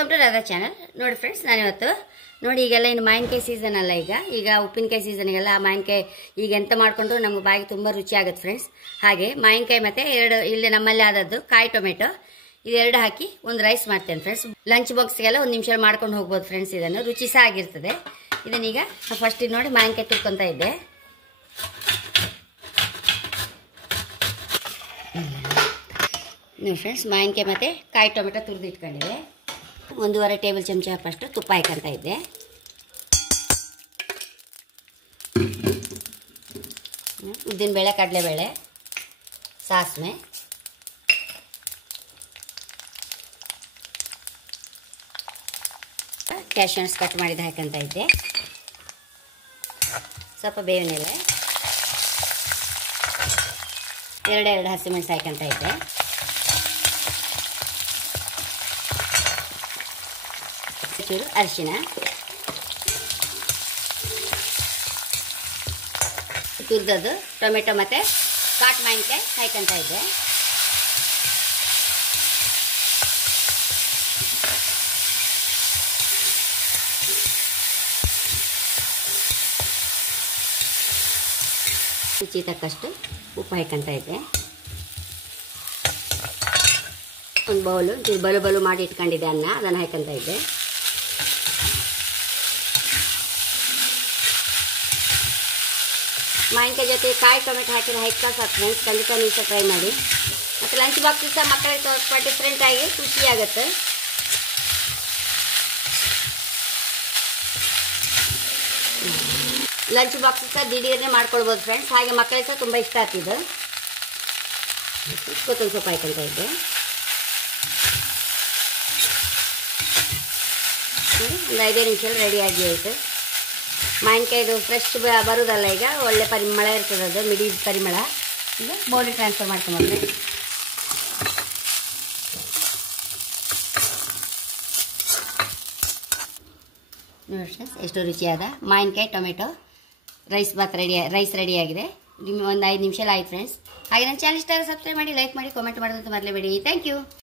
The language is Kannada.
Welcome to Radha channel. ನೋಡಿ ಫ್ರೆಂಡ್ಸ್, ನಾನಿವತ್ತು ನೋಡಿ ಈಗೆಲ್ಲ ಇನ್ನು ಮಾವಿನಕಾಯಿ ಸೀಸನ್ ಅಲ್ಲ, ಈಗ ಉಪ್ಪಿನಕಾಯಿ ಸೀಸನ್ಗೆಲ್ಲ ಮಾವಿನಕಾಯಿ ಈಗ ಎಂತ ಮಾಡ್ಕೊಂಡ್ರು ನಮ್ಗೆ ಬಾಯಿಗೆ ತುಂಬ ರುಚಿ ಆಗುತ್ತೆ ಫ್ರೆಂಡ್ಸ್. ಹಾಗೆ ಮಾವಿನಕಾಯಿ ಮತ್ತೆ ಎರಡು ಇಲ್ಲಿ ನಮ್ಮಲ್ಲಿ ಆದದ್ದು ಕಾಯಿ ಟೊಮೆಟೊ ಇದೆರಡು ಹಾಕಿ ಒಂದು ರೈಸ್ ಮಾಡ್ತೇನೆ ಫ್ರೆಂಡ್ಸ್. ಲಂಚ್ ಬಾಕ್ಸ್ಗೆಲ್ಲ ಒಂದು ನಿಮಿಷ ಮಾಡ್ಕೊಂಡು ಹೋಗ್ಬೋದು ಫ್ರೆಂಡ್ಸ್. ಇದನ್ನು ರುಚಿ ಸಹ ಆಗಿರ್ತದೆ. ಇದನ್ನೀಗ ಫಸ್ಟ್ ಇದು ನೋಡಿ ಮಾವಿನಕಾಯಿ ತುರ್ಕೊತಾ ಇದ್ದೆ. ನೋಡಿ ಫ್ರೆಂಡ್ಸ್, ಮಾವಿನಕಾಯಿ ಮತ್ತು ಕಾಯಿ ಟೊಮೆಟೊ ತುರಿದು ಇಟ್ಕೊಂಡಿದೆ. 1.5 ಟೇಬಲ್ ಚಮಚ ಫಸ್ಟ್ ತುಪ್ಪ ಹಾಕಂತ ಇದ್ದೆ. ಉದ್ದಿನಬೇಳೆ, ಕಡಲೆಬೇಳೆ, ಸಾಸಿವೆ, ಕ್ಯಾಶ್ಯೂ ನಟ್ಸ್ ಕಟ್ ಮಾಡಿದ ಹಾಕಂತ ಇದ್ದೆ. ಸ್ವಲ್ಪ ಬೇವಿನ ಎಲೆ, 2 ಹಸಿಮೆಣಸು ಹಾಕಂತ ಇದ್ದೆ. ಚೂರು ಅರಿಶಿನ, ತುರಿದದ್ದು ಟೊಮೆಟೊ ಮತ್ತು ಕಾಟ್ ಮಾವಿನಕಾಯಿ ಹಾಕಂತ ಇದ್ದೆ. ರುಚಿ ತಕ್ಕಷ್ಟು ಉಪ್ಪು ಹಾಕಂತ ಇದ್ದೆ. ಒಂದು ಬೌಲು ಬಲು ಮಾಡಿ ಇಟ್ಕೊಂಡಿದ್ದೆ ಅನ್ನ, ಅದನ್ನು ಹಾಕಂತ ಇದ್ದೆ. ಮಾವಿನಕಾಯಿ ಜೊತೆ ಕಾಯಿ ಟೊಮೆಟೊ ಹಾಕಿದ್ರೆ ಹಾಕಿ ಸಾಕು ಫ್ರೆಂಡ್ಸ್. ಖಂಡಿತ ನೀವು ಸಹ ಟ್ರೈ ಮಾಡಿ. ಮತ್ತು ಲಂಚ್ ಬಾಕ್ಸ್ ಸಹ ಮಕ್ಕಳಿಗೆ ಸ್ವಲ್ಪ ಡಿಫ್ರೆಂಟಾಗಿ ಖುಷಿಯಾಗುತ್ತೆ. ಲಂಚ್ ಬಾಕ್ಸ್ ಸಹ ದಿಢೀರ್ನೇ ಮಾಡ್ಕೊಳ್ಬೋದು ಫ್ರೆಂಡ್ಸ್. ಹಾಗೆ ಮಕ್ಕಳಿಗೆ ಸಹ ತುಂಬ ಇಷ್ಟ ಆಗ್ತಿದ್ದು. ಕೊತ್ತಂಬರಿ ಸೊಪ್ಪು ಹಾಕಂತ ಇದ್ದೆ. ಒಂದು 5 ನಿಮಿಷ ರೆಡಿಯಾಗಿ ಆಯಿತು. ಮಾವಿನಕಾಯಿದು ಫ್ರೆಶ್ ಬರೋದಲ್ಲ, ಈಗ ಒಳ್ಳೆ ಪರಿಮಳ ಇರ್ತದೆ, ಅದು ಮಿಡಿ ಪರಿಮಳ. ಈಗ ಬೌಲಿಗೆ ಟ್ರಾನ್ಸ್ಫರ್ ಮಾಡ್ಕೊಂಬಂದ್ರೆ ನೋಡಿ ಫ್ರೆಂಡ್ಸ್, ಎಷ್ಟು ರುಚಿಯಾದ ಮಾವಿನಕಾಯಿ ಟೊಮೆಟೊ ರೈಸ್ ರೆಡಿಯಾಗಿದೆ. ಒಂದು 5 ನಿಮಿಷ ಆಯ್ತು ಫ್ರೆಂಡ್ಸ್. ಹಾಗೆ ನನ್ನ ಚಾನಲ್ ಇಷ್ಟ ಸಬ್ಸ್ಕ್ರೈಬ್ ಮಾಡಿ, ಲೈಕ್ ಮಾಡಿ, ಕಾಮೆಂಟ್ ಮಾಡೋದಂತ ಮರಲೇಬೇಡಿ. Thank you.